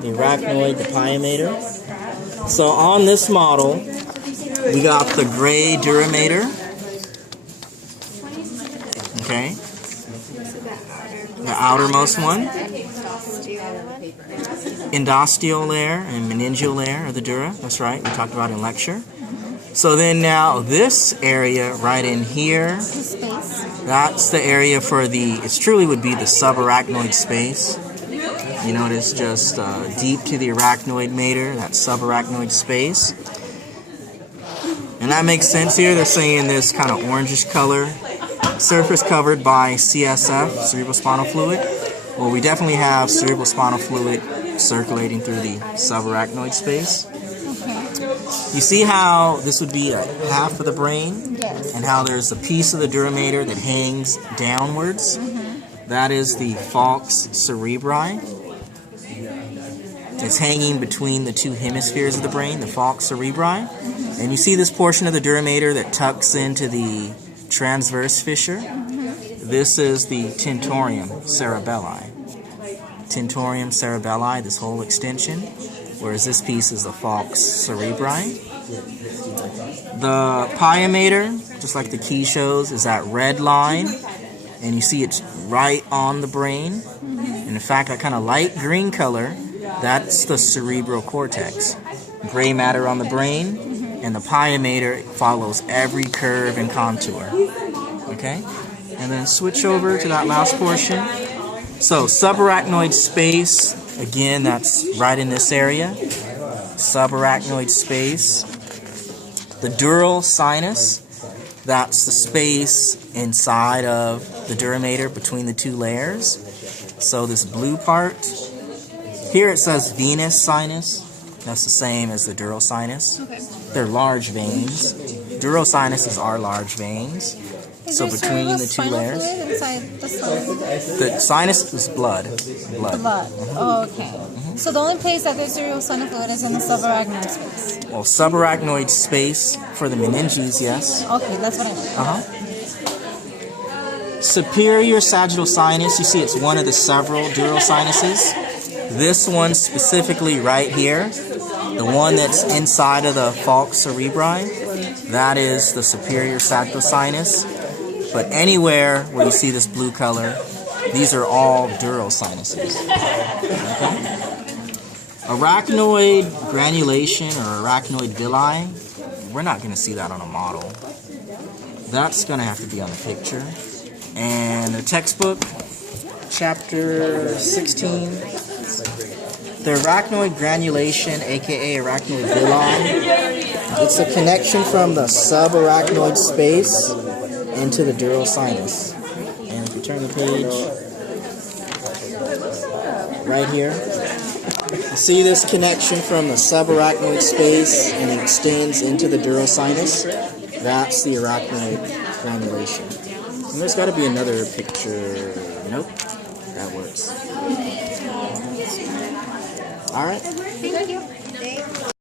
the arachnoid, the pyomator. So on this model, we got the gray duramator. Okay. The outermost one. Endosteal layer and meningeal layer of the dura. That's right, we talked about in lecture. So then now this area right in here, that's the area for it truly would be the subarachnoid space. You notice just deep to the arachnoid mater, that subarachnoid space. And that makes sense here. They're saying this kind of orangish color, surface covered by CSF, cerebrospinal fluid. Well, we definitely have cerebrospinal fluid circulating through the subarachnoid space. You see how this would be half of the brain? Yes. And how there's a piece of the duramator that hangs downwards? That is the falx cerebri. It's hanging between the two hemispheres of the brain, the falx cerebri. And you see this portion of the duramator that tucks into the transverse fissure? This is the tentorium cerebelli. Tentorium cerebelli, this whole extension, whereas this piece is the falx cerebri. The pyomator, just like the key shows, is that red line, and you see it's right on the brain. And in fact, that kind of light green color, that's the cerebral cortex. Gray matter on the brain, and the pyomator follows every curve and contour. Okay? And then switch over to that last portion. So, subarachnoid space, again, that's right in this area. Subarachnoid space. The dural sinus, that's the space inside of the duramator between the two layers. So this blue part, here it says venous sinus. That's the same as the dural sinus. Okay. They're large veins. Dural sinuses are large veins. So between the two layers, the sinus is blood. Blood. Oh, okay. So the only place that there's cerebrospinal fluid is in the subarachnoid space. Well, subarachnoid space for the meninges, yes. Okay, that's what I meant. Superior sagittal sinus, you see it's one of the several dural sinuses. This one specifically right here, the one that's inside of the falx cerebri, that is the superior sagittal sinus. But anywhere where you see this blue color, these are all dural sinuses. Okay? Arachnoid granulation or arachnoid villi, we're not going to see that on a model. That's going to have to be on a picture. And the textbook, chapter 16, the arachnoid granulation, aka arachnoid villi, it's a connection from the subarachnoid space into the dural sinus. And if you turn the page, right here, you see this connection from the subarachnoid space and it extends into the dural sinus. That's the arachnoid granulation. And there's got to be another picture. Nope, that works. All right. Thank you.